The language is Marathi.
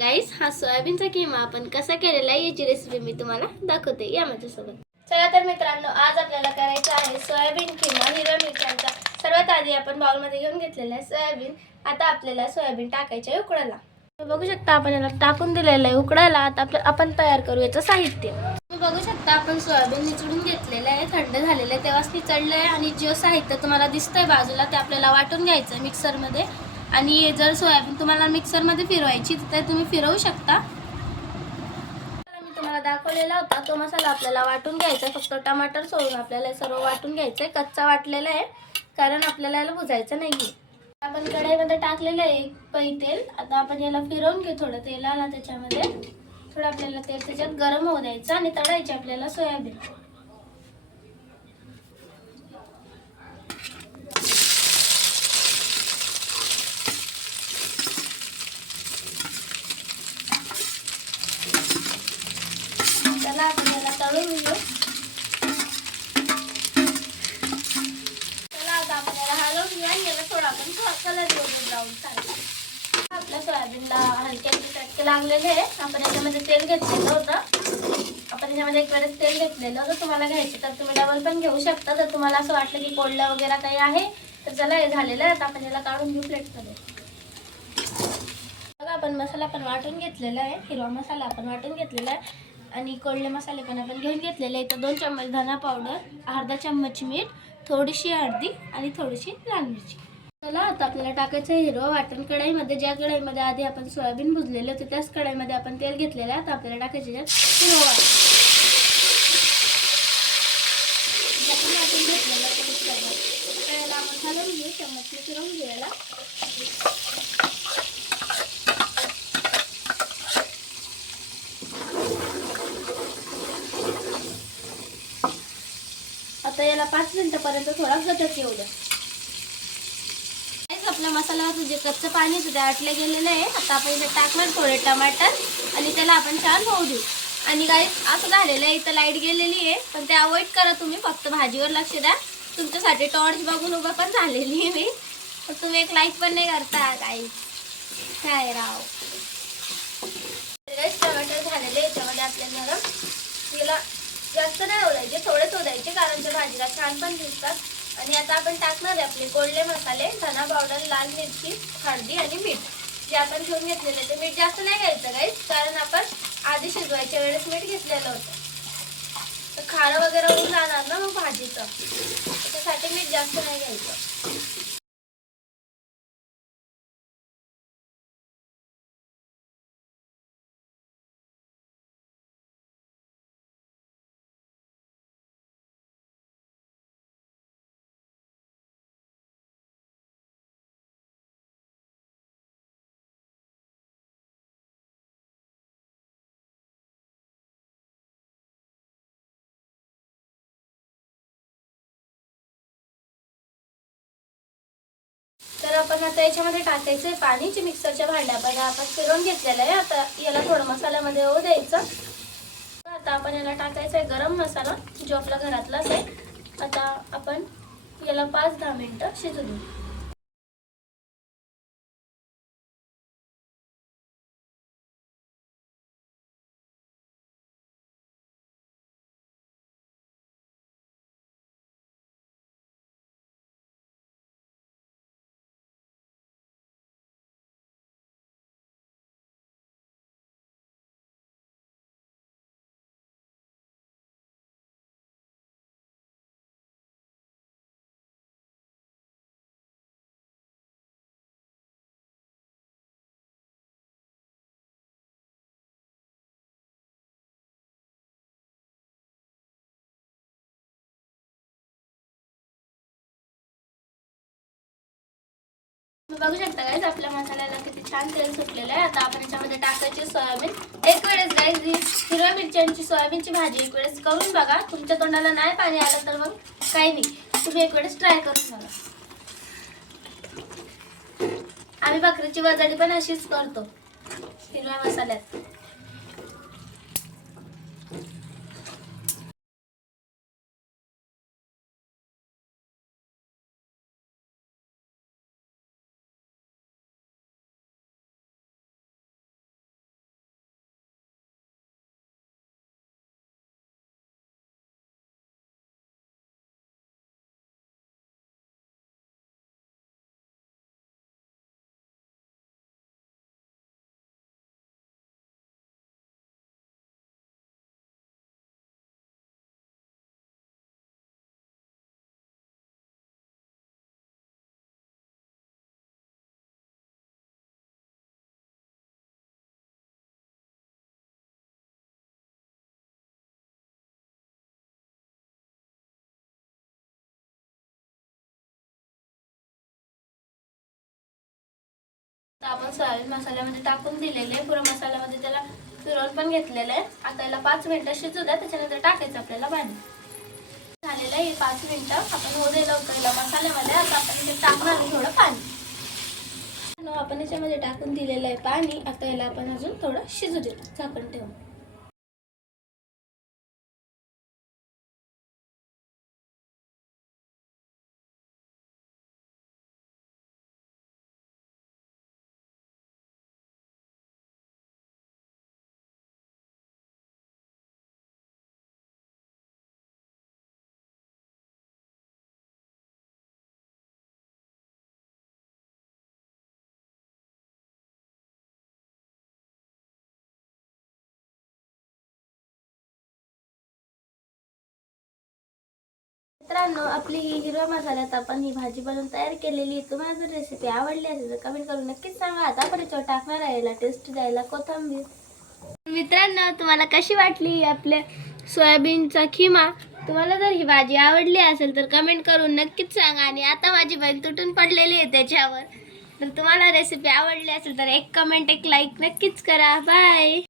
गाईस, हा सोयाबीनचा किमा आपण कसा केलेला आहे याची रेसिपी मी तुम्हाला दाखवते या माझ्यासोबत. चला तर मित्रांनो, आज आपल्याला करायचा आहे सोयाबीन किमा हिरव्या मिरच्यांचा. सर्वात आधी आपण बाउलमध्ये घेऊन घेतलेला आहे सोयाबीन. आता आपल्याला सोयाबीन टाकायचे आहे उकडायला. तुम्ही बघू शकता आपण याला टाकून दिलेलं आहे उकडायला. आता आपण तयार करू याचं साहित्य. तुम्ही बघू शकता आपण सोयाबीन निचडून घेतलेलं आहे, थंड झालेलं आहे तेव्हाच निचडलं आहे. आणि जे साहित्य तुम्हाला दिसतंय बाजूला ते आपल्याला वाटून घ्यायचं आहे मिक्सरमध्ये. आणि जर सोयाबीन तुम्हाला मिक्सरमध्ये फिरवायची तर तुम्ही फिरवू शकता. मी तुम्हाला दाखवलेला होता तो मसाला आपल्याला वाटून घ्यायचा. फक्त टमाटर सोडून आपल्याला सर्व वाटून घ्यायचं आहे. कच्चा वाटलेला आहे कारण आपल्याला याला भुजायचं नाही. आपण कढईमध्ये टाकलेलं आहे एक पै तेल. आता आपण याला फिरवून घेऊ. थोडं तेल आला त्याच्यामध्ये, थोडं आपल्याला तेल त्याच्यात गरम होऊ द्यायचं आणि तळायचे आपल्याला सोयाबीन. त्याला आपण याला तळून घेऊ. त्याला आता आपण याला हलवून घेऊ आणि याला थोडा आपण कलर देऊ ब्राऊन सारखा. आपल्या सोयाबीनला हलके चटके लागलेले आहे. आपण याच्यामध्ये तेल घेतलेलं होतं. आपण याच्यामध्ये एक वेळेस तेल घेतलेलं होतं. तुम्हाला घ्यायचं तर तुम्ही डबल पण घेऊ शकता. जर तुम्हाला असं वाटलं की कोळलं वगैरे काही आहे तर चला हे झालेलं आहे. आता आपण याला काढून घेऊ प्लेटमध्ये. बघा आपण मसाला पण वाटून घेतलेला आहे. हिरवा मसाला आपण वाटून घेतलेला आहे आणि कोळले मसाले पण आपण घेऊन घेतलेले आहेत. 2 चम्मच धना पावडर, अर्धा चम्मच मीठ, थोडीशी हळदी आणि थोडीशी लाल मिरची. चला आता आपल्याला टाकायचं आहे हिरवं वाटण कढईमध्ये. ज्या कढईमध्ये आधी आपण सोयाबीन भुजलेले होते त्याच कढईमध्ये आपण तेल घेतलेलं आहे. आता आपल्याला टाकायचे हिरवं वाटण. आपण वाटून घेतलेलं त्याला आपण हलवून घेऊ. चम्मचने फिरवून घ्यायला. आता याला 5 मिनिटापर्यंत थोडा गटक येऊ द्या. आपला मसाला जे कच्चं पाणी होतं ते आटले गेलेलं आहे. आता आपण इथे टाकणार थोडे टमाटर आणि त्याला आपण छान होऊ देऊ. आणि गाईस असं झालेलं आहे, इथं लाईट गेलेली आहे पण ते अवॉइड करा तुम्ही. फक्त भाजीवर लक्ष द्या. तुमच्यासाठी टॉर्च बघून उभं पण झालेली आहे मी, पण तुम्ही एक लाईक पण नाही करता गाईस. काय राव. टमाटर झालेले याच्यामध्ये आपल्याला याला जास्त नाही ओलायचे, थोडेच ओलायचे कारण त्या भाजीला छान पण दिसतात. आणि आता आपण टाकणार आहे आपले कोळले मसाले, धना पावडर, लाल मिरची, हळदी आणि मीठ जे आपण घेऊन घेतलेले. ते मीठ जास्त नाही घ्यायचं गाईस कारण आपण आधी शिजवायच्या वेळेस मीठ घेतलेलं होतं. तर खारं वगैरे होऊन जाणार ना मग भाजीचं, त्याच्यासाठी मीठ जास्त नाही घ्यायचं. तर आपण आता याच्यामध्ये टाकायचं आहे पाणी जे मिक्सरच्या भांड्यामध्ये आपण फिरवून घेतलेलं आहे. आता याला थोडं मसाल्यामध्ये होऊ द्यायचं. आता आपण याला टाकायचं आहे गरम मसाला जो आपल्या घरातलाच आहे. आता आपण याला 5-10 मिनिटं शिजू देऊ. तुम्ही बघू शकता गाईस आपल्या मसाल्याला किती छान तेल सुटलेलं आहे. आता आपण याच्यामध्ये टाकायची सोयाबीन. एक वेळेस गाईस हिरव्या मिरच्यांची सोयाबीनची भाजी एक वेळेस करून बघा. तुमच्या तोंडाला नाही पाणी आलं तर मग काही नाही, तुम्ही एक वेळेस ट्राय करून बघा. आम्ही भाकरीची वजाडी पण अशीच करतो हिरव्या मसाल्यात. आपण सोयाबीन मसाल्यामध्ये टाकून दिलेले आहे, पुरा मसाल्यामध्ये त्याला फिरवून पण घेतलेलं आहे. आता याला 5 मिनिटं शिजू द्या, त्याच्यानंतर टाकायचं आपल्याला पाणी. झालेलं आहे 5 मिनिटं आपण होऊ दिलं होतं याला मसाल्यामध्ये. आता आपण इथे टाकणार आहे थोडं पाणी. आपण याच्यामध्ये टाकून दिलेलं आहे पाणी. आता याला आपण अजून थोडं शिजू देऊ झाकण ठेवून. मित्रांनो, आपली ही हिरव्या मसाल्यात आपण ही भाजी बनवून तयार केलेली आहे. तुम्हाला जर रेसिपी आवडली असेल तर कमेंट करून नक्कीच सांगा. आता आपण याच्यावर टाकणार आहे याला टेस्ट द्यायला कोथिंबीर. मित्रांनो, तुम्हाला कशी वाटली आपल्या सोयाबीनचा खिमा? तुम्हाला जर ही भाजी आवडली असेल तर कमेंट करून नक्कीच सांगा. आणि आता माझी बहीण तुटून पडलेली आहे त्याच्यावर. तर तुम्हाला रेसिपी आवडली असेल तर एक कमेंट एक लाईक नक्कीच करा. बाय.